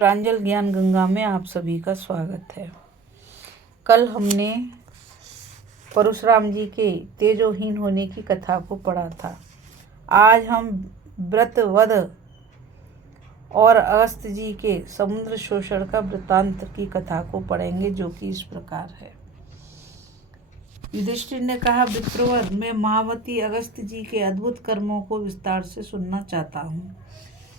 प्रांजल ज्ञान गंगा में आप सभी का स्वागत है। कल हमने परशुराम जी के तेजोहीन होने की कथा को पढ़ा था। आज हम व्रतवध और अगस्त जी के समुद्र शोषण का वृत्तांत की कथा को पढ़ेंगे, जो कि इस प्रकार है। युधिष्ठिर ने कहा, विप्रवर, मैं महावती अगस्त जी के अद्भुत कर्मों को विस्तार से सुनना चाहता हूँ।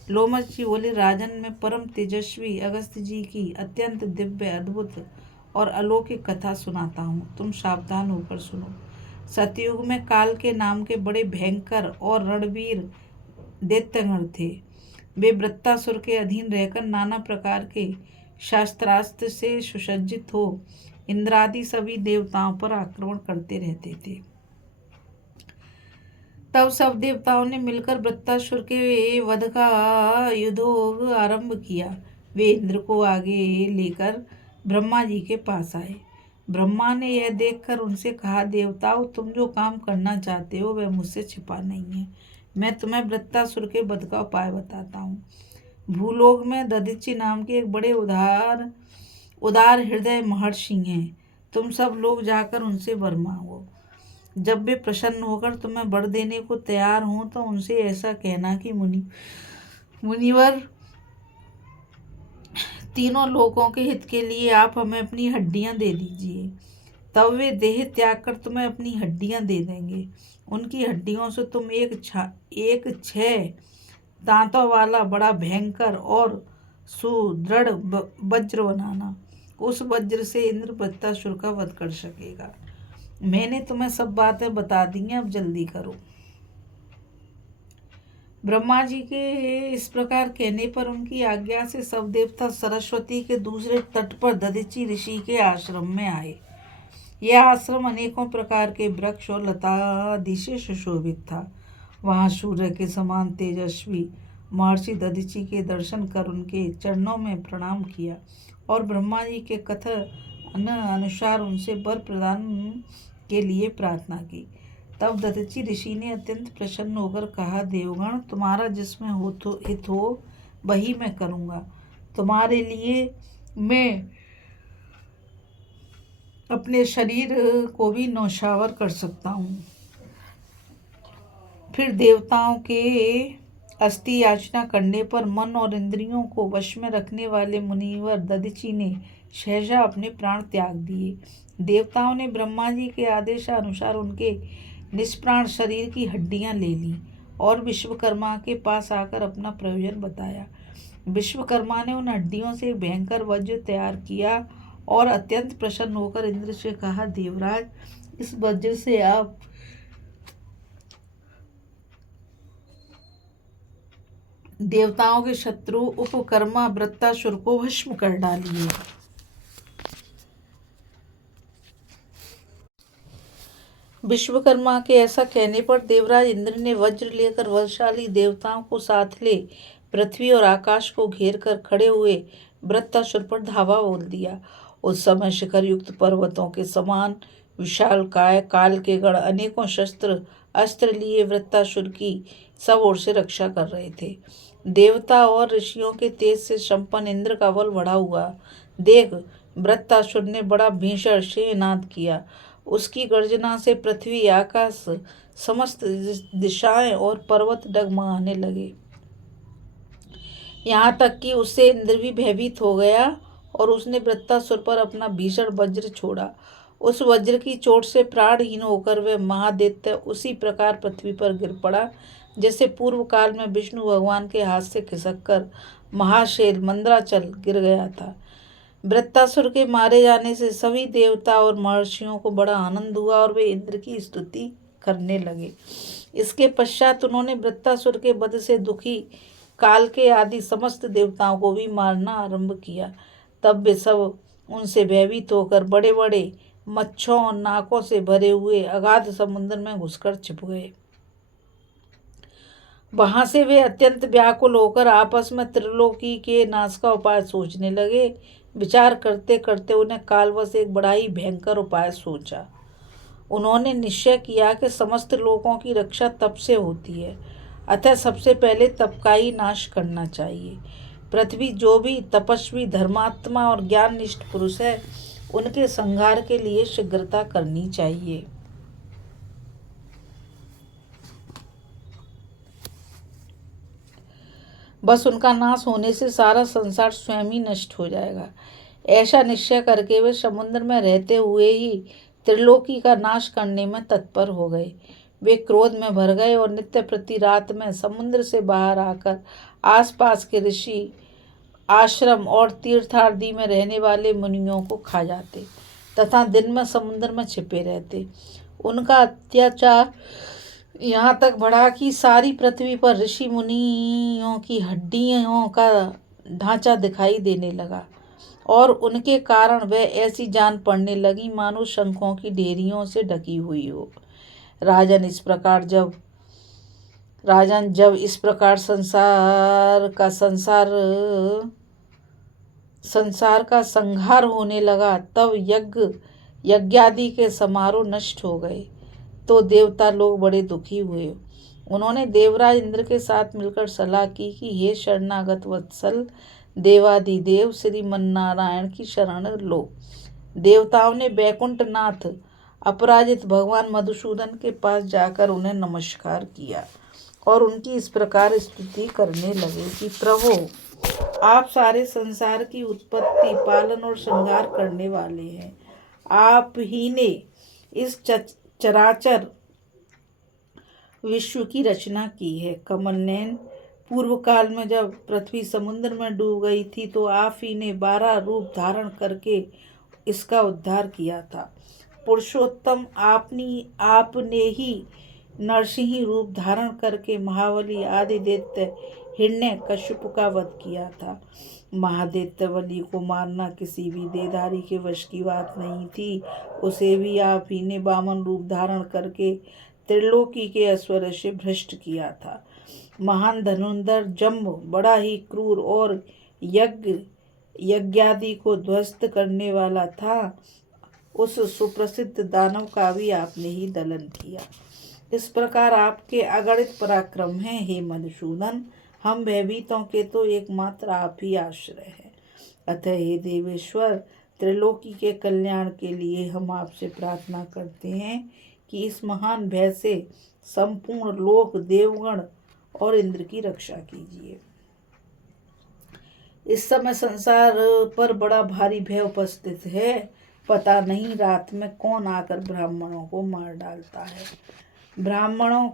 लोमश जी बोले, राजन, मैं परम तेजस्वी अगस्त जी की अत्यंत दिव्य, अद्भुत और अलौकिक कथा सुनाता हूँ। तुम सावधान होकर सुनो। सतयुग में काल के नाम के बड़े भयंकर और रणवीर दैत्यगण थे। वे वृत्तासुर के अधीन रहकर नाना प्रकार के शास्त्रास्त्र से सुसज्जित हो इंद्रादि सभी देवताओं पर आक्रमण करते रहते थे। तब सब देवताओं ने मिलकर वृत्तासुर के वध का युद्धोग आरंभ किया। वे इंद्र को आगे लेकर ब्रह्मा जी के पास आए। ब्रह्मा ने यह देखकर उनसे कहा, देवताओं, तुम जो काम करना चाहते हो वह मुझसे छिपा नहीं है। मैं तुम्हें वृत्तासुर के वध का उपाय बताता हूँ। भूलोक में दधीचि नाम के एक बड़े उदार हृदय महर्षि हैं। तुम सब लोग जाकर उनसे वर मांगो। जब वे प्रसन्न होकर तुम्हें वर देने को तैयार हों तो उनसे ऐसा कहना कि मुनिवर, तीनों लोगों के हित के लिए आप हमें अपनी हड्डियां दे दीजिए। तब वे देह त्याग कर तुम्हें अपनी हड्डियां दे देंगे। उनकी हड्डियों से तुम एक 6 दांतों वाला बड़ा भयंकर और सुदृढ़ वज्र बनाना। उस वज्र से इंद्र वृत्तासुर का वध कर सकेगा। मैंने तुम्हें सब बातें बता दी हैं, अब जल्दी करो। ब्रह्मा जी के इस प्रकार कहने पर उनकी आज्ञा से सब देवता सरस्वती के दूसरे तट पर दधीचि ऋषि के आश्रम में आए। यह आश्रम अनेकों प्रकार के वृक्ष और लता आदि से सुशोभित था। वहां सूर्य के समान तेजस्वी महर्षि दधीचि के दर्शन कर उनके चरणों में प्रणाम किया और ब्रह्मा जी के कथन अनुसार उनसे वर प्रदान के लिए प्रार्थना की। तब दधीचि ऋषि ने अत्यंत प्रसन्न होकर कहा, देवगण, तुम्हारा जिसमें हित हो वही मैं करूँगा। तुम्हारे लिए मैं अपने शरीर को भी नौशावर कर सकता हूँ। फिर देवताओं के अस्थि याचना करने पर मन और इंद्रियों को वश में रखने वाले मुनिवर दधीचि ने सहसा अपने प्राण त्याग दिए। देवताओं ने ब्रह्मा जी के आदेशानुसार उनके निष्प्राण शरीर की हड्डियां ले लीं और विश्वकर्मा के पास आकर अपना प्रयोजन बताया। विश्वकर्मा ने उन हड्डियों से भयंकर वज्र तैयार किया और अत्यंत प्रसन्न होकर इंद्र से कहा, देवराज, इस वज्र से आप देवताओं के शत्रु उपकर्मा वृत्तासुर को भस्म कर डालिए। विश्वकर्मा के ऐसा कहने पर देवराज इंद्र ने वज्र लेकर बलशाली देवताओं को साथ ले पृथ्वी और आकाश को घेर कर खड़े हुए वृत्तासुर पर धावा बोल दिया। उस समय शिखर युक्त पर्वतों के समान विशाल काय काल के गण अनेकों शस्त्र अस्त्र लिए वृत्तासुर की सब ओर से रक्षा कर रहे थे। देवता और ऋषियों के तेज से संपन्न इंद्र का बल बढ़ा हुआ देख वृत्तासुर ने बड़ा भीषण सिंहनाद किया। उसकी गर्जना से पृथ्वी, आकाश, समस्त दिशाएं और पर्वत डगमगाने लगे। यहाँ तक कि उससे इंद्र भी भयभीत हो गया और उसने वृत्तासुर पर अपना भीषण वज्र छोड़ा। उस वज्र की चोट से प्राणहीन होकर वह महादैत्य उसी प्रकार पृथ्वी पर गिर पड़ा जैसे पूर्व काल में विष्णु भगवान के हाथ से खिसककर महाशैल मंदराचल गिर गया था। वृत्तासुर के मारे जाने से सभी देवता और महर्षियों को बड़ा आनंद हुआ और वे इंद्र की स्तुति करने लगे। इसके पश्चात उन्होंने वृत्तासुर के वध से दुखी काल के आदि समस्त देवताओं को भी मारना आरंभ किया। तब वे सब उनसे भयभीत होकर बड़े बड़े मच्छों और नाकों से भरे हुए अगाध समुद्र में घुसकर छिप गए। वहां से वे अत्यंत व्याकुल होकर आपस में त्रिलोकी के नाश का उपाय सोचने लगे। विचार करते करते उन्हें कालवश एक बड़ा ही भयंकर उपाय सूझा। उन्होंने निश्चय किया कि समस्त लोगों की रक्षा तप से होती है, अतः सबसे पहले तप का ही नाश करना चाहिए। पृथ्वी जो भी तपस्वी, धर्मात्मा और ज्ञाननिष्ठ पुरुष है, उनके संहार के लिए शीघ्रता करनी चाहिए। बस उनका नाश होने से सारा संसार स्वयं ही नष्ट हो जाएगा। ऐसा निश्चय करके वे समुद्र में रहते हुए ही त्रिलोकी का नाश करने में तत्पर हो गए। वे क्रोध में भर गए और नित्य प्रति रात में समुद्र से बाहर आकर आसपास के ऋषि आश्रम और तीर्थादि में रहने वाले मुनियों को खा जाते तथा दिन में समुद्र में छिपे रहते। उनका अत्याचार यहाँ तक बढ़ा कि सारी पृथ्वी पर ऋषि मुनियों की हड्डियों का ढांचा दिखाई देने लगा और उनके कारण वह ऐसी जान पड़ने लगी मानो शंखों की ढेरियों से ढकी हुई हो। राजन जब इस प्रकार संसार का संहार होने लगा, तब यज्ञादि के समारोह नष्ट हो गए तो देवता लोग बड़े दुखी हुए। उन्होंने देवराज इंद्र के साथ मिलकर सलाह की कि हे शरणागत वत्सल देवादिदेव, श्रीमन्नारायण की शरण लो। देवताओं ने वैकुंठनाथ अपराजित भगवान मधुसूदन के पास जाकर उन्हें नमस्कार किया और उनकी इस प्रकार स्तुति करने लगे कि प्रभु, आप सारे संसार की उत्पत्ति, पालन और संहार करने वाले हैं। आप ही ने इस चराचर विश्व की रचना की है। कमल नयन, पूर्व काल में जब पृथ्वी समुद्र में डूब गई थी तो आप ही ने 12 रूप धारण करके इसका उद्धार किया था। पुरुषोत्तम, आपने ही नरसिंह रूप धारण करके महाबली आदि दैत्य हिरण्यकश्यप का वध किया था। महादैत्य बलि को मारना किसी भी देहधारी के वश की बात नहीं थी। उसे भी आप ही ने वामन रूप धारण करके त्रिलोकी के ऐश्वर्य से भ्रष्ट किया था। महान धनुर्धर जम्ब बड़ा ही क्रूर और यज्ञादि को ध्वस्त करने वाला था। उस सुप्रसिद्ध दानव का भी आपने ही दलन किया। इस प्रकार आपके अगणित पराक्रम हैं हे मधुसूदन। हम भयभीतों के तो एकमात्र आप ही आश्रय है। अतः हे देवेश्वर, त्रिलोकी के कल्याण के लिए हम आपसे प्रार्थना करते हैं कि इस महान भय से संपूर्ण लोक, देवगण और इंद्र की रक्षा कीजिए। इस समय संसार पर बड़ा भारी भय उपस्थित है। पता नहीं रात में कौन आकर ब्राह्मणों को मार डालता है। ब्राह्मणों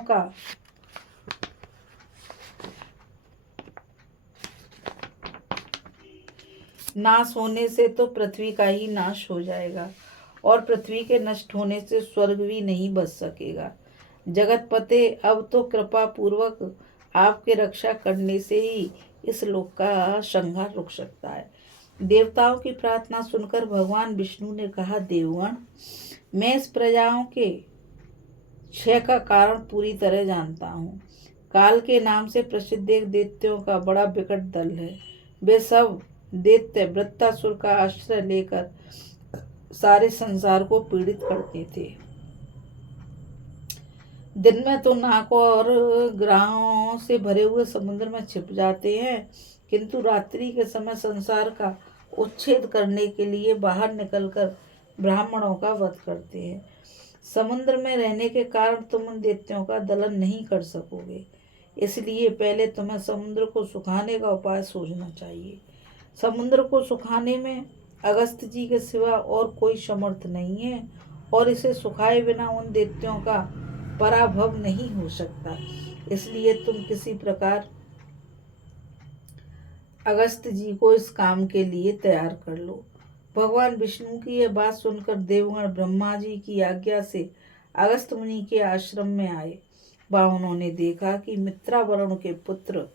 का नाश होने से तो पृथ्वी का ही नाश हो जाएगा और पृथ्वी के नष्ट होने से स्वर्ग भी नहीं बच सकेगा। जगतपते, अब तो कृपा पूर्वक आपके रक्षा करने से ही इस लोक का संहार रुक सकता है। देवताओं की प्रार्थना सुनकर भगवान विष्णु ने कहा, देवगण, मैं इस प्रजाओं के क्षय का कारण पूरी तरह जानता हूँ। काल के नाम से प्रसिद्ध एक दैत्यों का बड़ा विकट दल है। वे सब दैत्य वृत्तासुर का आश्रय लेकर सारे संसार को पीड़ित करते थे। दिन में तो नाकों और ग्राहों से भरे हुए समुद्र में छिप जाते हैं, किंतु रात्रि के समय संसार का उच्छेद करने के लिए बाहर निकलकर ब्राह्मणों का वध करते हैं। समुद्र में रहने के कारण तुम उन दैत्यों का दलन नहीं कर सकोगे, इसलिए पहले तुम्हें समुद्र को सुखाने का उपाय सोचना चाहिए। समुद्र को सुखाने में अगस्त जी के सिवा और कोई समर्थ नहीं है और इसे सुखाए बिना उन दैत्यों का पराभव नहीं हो सकता। इसलिए तुम किसी प्रकार अगस्त जी को इस काम के लिए तैयार कर लो। भगवान विष्णु की यह बात सुनकर देवगण ब्रह्मा जी की आज्ञा से अगस्त मुनि के आश्रम में आए। वहाँ उन्होंने देखा कि मित्रावरुण के पुत्र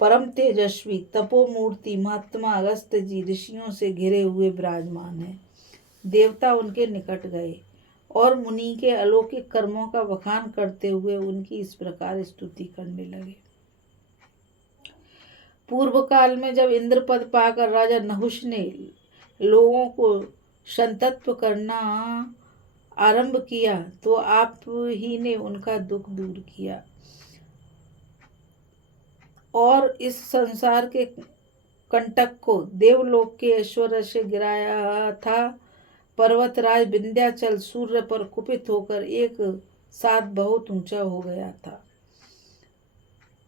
परम तेजस्वी तपोमूर्ति महात्मा अगस्त जी ऋषियों से घिरे हुए विराजमान हैं। देवता उनके निकट गए और मुनि के अलौकिक कर्मों का बखान करते हुए उनकी इस प्रकार स्तुति करने लगे। पूर्व काल में जब इंद्र पद पाकर राजा नहुष ने लोगों को संतप्त करना आरंभ किया तो आप ही ने उनका दुख दूर किया। और इस संसार के कंटक को देवलोक के ऐश्वर्य से गिराया था। पर्वतराज विंध्याचल सूर्य पर कुपित होकर एक साथ बहुत ऊंचा हो गया था।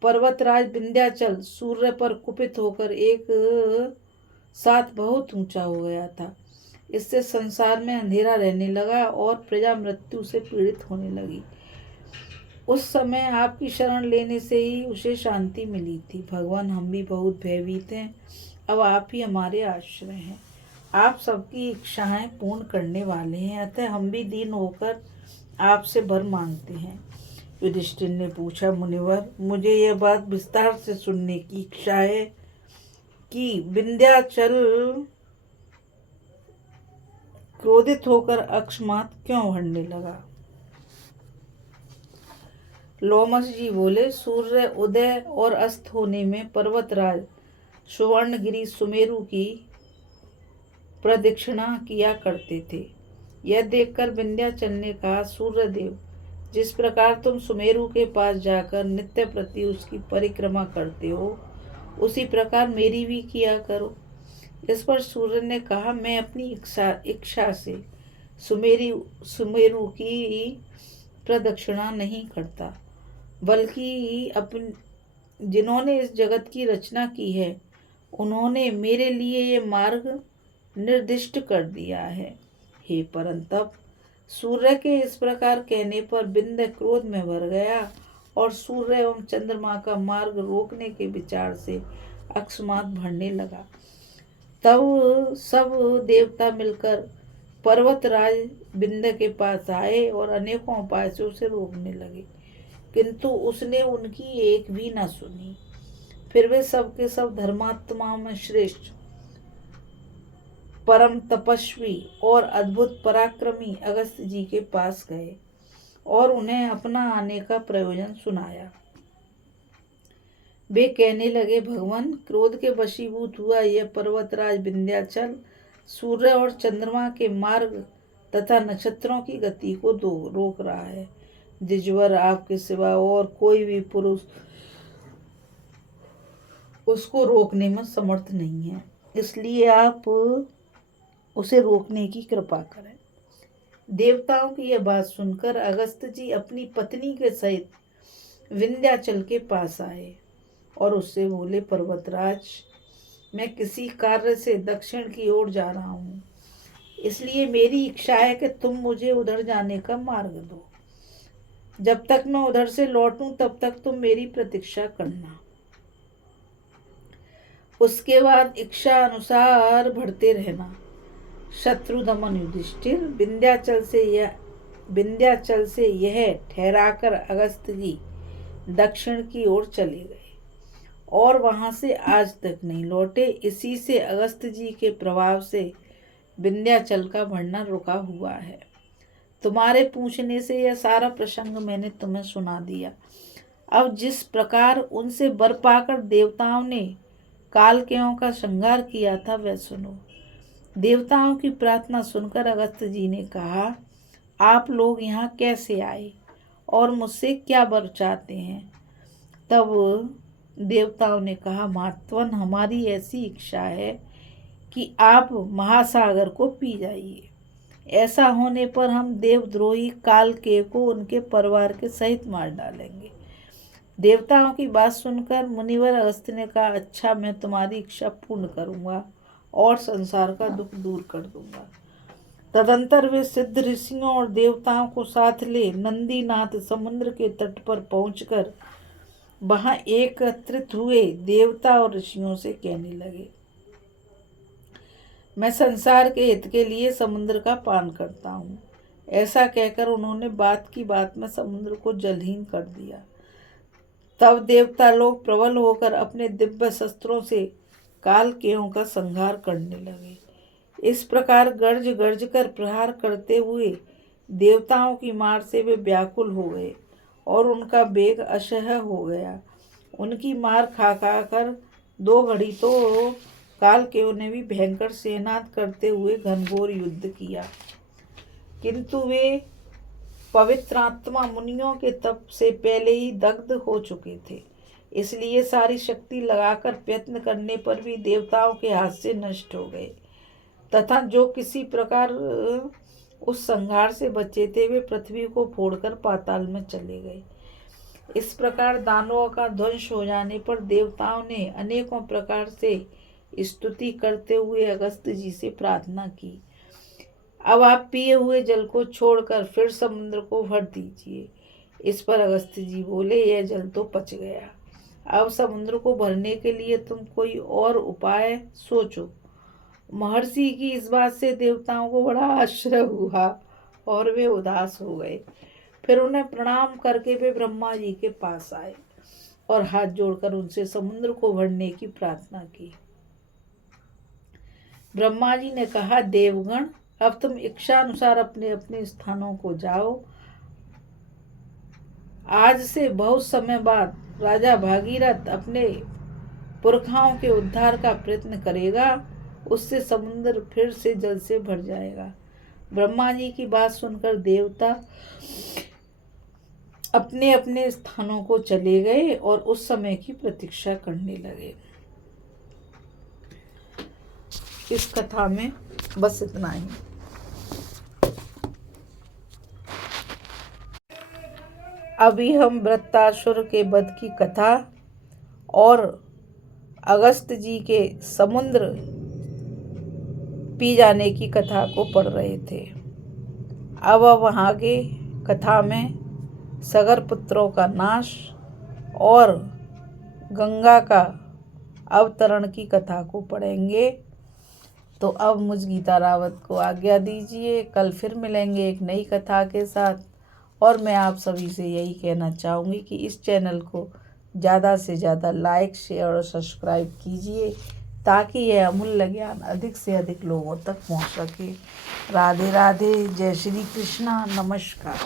पर्वतराज विंध्याचल सूर्य पर कुपित होकर एक साथ बहुत ऊंचा हो गया था। इससे संसार में अंधेरा रहने लगा और प्रजा मृत्यु से पीड़ित होने लगी। उस समय आपकी शरण लेने से ही उसे शांति मिली थी। भगवान, हम भी बहुत भयभीत हैं, अब आप ही हमारे आश्रय हैं। आप सबकी इच्छाएं पूर्ण करने वाले हैं, अतः हम भी दीन होकर आपसे वर मांगते हैं। युधिष्ठिर ने पूछा, मुनिवर, मुझे यह बात विस्तार से सुनने की इच्छा है कि विंध्याचल क्रोधित होकर अकस्मात क्यों भरने लगा। लोमस जी बोले, सूर्य उदय और अस्त होने में पर्वतराज सुवर्णगिरी सुमेरु की प्रदक्षिणा किया करते थे। यह देखकर विंध्याचल ने कहा, सूर्यदेव, जिस प्रकार तुम सुमेरु के पास जाकर नित्य प्रति उसकी परिक्रमा करते हो, उसी प्रकार मेरी भी किया करो। इस पर सूर्य ने कहा, मैं अपनी इच्छा से सुमेरु की प्रदक्षिणा नहीं करता, बल्कि जिन्होंने इस जगत की रचना की है उन्होंने मेरे लिए ये मार्ग निर्दिष्ट कर दिया है। हे परंतप, सूर्य के इस प्रकार कहने पर विंध्य क्रोध में भर गया और सूर्य एवं चंद्रमा का मार्ग रोकने के विचार से अकस्मात भरने लगा। तब सब देवता मिलकर पर्वतराज विंध्य के पास आए और अनेकों उपाय से उसे रोकने लगे, किंतु उसने उनकी एक भी न सुनी। फिर वे सब के सब धर्मात्माओं में श्रेष्ठ, परम तपस्वी और अद्भुत पराक्रमी अगस्त्य जी के पास गए और उन्हें अपना आने का प्रयोजन सुनाया। वे कहने लगे, भगवान, क्रोध के वशीभूत हुआ यह पर्वतराज विंध्याचल सूर्य और चंद्रमा के मार्ग तथा नक्षत्रों की गति को रोक रहा है। द्विजवर, आपके सिवा और कोई भी पुरुष उसको रोकने में समर्थ नहीं है, इसलिए आप उसे रोकने की कृपा करें। देवताओं की यह बात सुनकर अगस्त्य जी अपनी पत्नी के सहित विंध्याचल के पास आए और उससे बोले, पर्वतराज, मैं किसी कार्य से दक्षिण की ओर जा रहा हूँ, इसलिए मेरी इच्छा है कि तुम मुझे उधर जाने का मार्ग दो। जब तक मैं उधर से लौटूं तब तक तुम मेरी प्रतीक्षा करना। उसके बाद इच्छा अनुसार बढ़ते रहना। शत्रु दमन युधिष्ठिर विंध्याचल से यह ठहराकर अगस्त्य जी दक्षिण की ओर चले गए और वहां से आज तक नहीं लौटे। इसी से अगस्त्य जी के प्रभाव से विंध्याचल का बढ़ना रुका हुआ है। तुम्हारे पूछने से यह सारा प्रसंग मैंने तुम्हें सुना दिया। अब जिस प्रकार उनसे वर पाकर देवताओं ने कालकेयों का संहार किया था वह सुनो। देवताओं की प्रार्थना सुनकर अगस्त्य जी ने कहा, आप लोग यहाँ कैसे आए और मुझसे क्या वर चाहते हैं। तब देवताओं ने कहा, महात्मन, हमारी ऐसी इच्छा है कि आप महासागर को पी जाइए। ऐसा होने पर हम देवद्रोही कालकेय को उनके परिवार के सहित मार डालेंगे। देवताओं की बात सुनकर मुनिवर अगस्त्य ने कहा, अच्छा, मैं तुम्हारी इच्छा पूर्ण करूंगा और संसार का दुख दूर कर दूंगा। तदंतर वे सिद्ध ऋषियों और देवताओं को साथ ले नंदीनाथ समुद्र के तट पर पहुंचकर वहां एकत्रित हुए देवता और ऋषियों से कहने लगे, मैं संसार के हित के लिए समुद्र का पान करता हूँ। ऐसा कहकर उन्होंने बात की बात में समुद्र को जलहीन कर दिया। तब देवता लोग प्रबल होकर अपने दिव्य शस्त्रों से कालकेयों का संहार करने लगे। इस प्रकार गर्ज गर्ज कर प्रहार करते हुए देवताओं की मार से वे व्याकुल हो गए और उनका वेग असह्य हो गया। उनकी मार खा खा कर 2 घड़ी तो कालकेयों ने भी भयंकर सेनाद करते हुए घनघोर युद्ध किया, किंतु वे पवित्रात्मा मुनियों के तप से पहले ही दग्ध हो चुके थे। इसलिए सारी शक्ति लगाकर प्रयत्न करने पर भी देवताओं के हाथ से नष्ट हो गए तथा जो किसी प्रकार उस संहार से बचे थे वे पृथ्वी को फोड़कर पाताल में चले गए। इस प्रकार दानवों का ध्वंस हो जाने पर देवताओं ने अनेकों प्रकार से स्तुति करते हुए अगस्त्य जी से प्रार्थना की, अब आप पिए हुए जल को छोड़कर फिर समुद्र को भर दीजिए। इस पर अगस्त्य जी बोले, यह जल तो पच गया, अब समुद्र को भरने के लिए तुम कोई और उपाय सोचो। महर्षि की इस बात से देवताओं को बड़ा आश्चर्य हुआ और वे उदास हो गए। फिर उन्हें प्रणाम करके वे ब्रह्मा जी के पास आए और हाथ जोड़कर उनसे समुद्र को भरने की प्रार्थना की। ब्रह्मा जी ने कहा, देवगण, अब तुम इच्छा अनुसार अपने अपने स्थानों को जाओ। आज से बहुत समय बाद राजा भागीरथ अपने पुरखाओं के उद्धार का प्रयत्न करेगा, उससे समुद्र फिर से जल से भर जाएगा। ब्रह्मा जी की बात सुनकर देवता अपने अपने स्थानों को चले गए और उस समय की प्रतीक्षा करने लगे। इस कथा में बस इतना ही। अभी हम वृत्तासुर के वध की कथा और अगस्त्य जी के समुद्र पी जाने की कथा को पढ़ रहे थे। अब वहाँ के कथा में सगर पुत्रों का नाश और गंगा का अवतरण की कथा को पढ़ेंगे। तो अब मुझ गीता रावत को आज्ञा दीजिए, कल फिर मिलेंगे एक नई कथा के साथ। और मैं आप सभी से यही कहना चाहूँगी कि इस चैनल को ज़्यादा से ज़्यादा लाइक, शेयर और सब्सक्राइब कीजिए ताकि यह अमूल्य ज्ञान अधिक से अधिक लोगों तक पहुँच सके। राधे राधे, जय श्री कृष्णा, नमस्कार।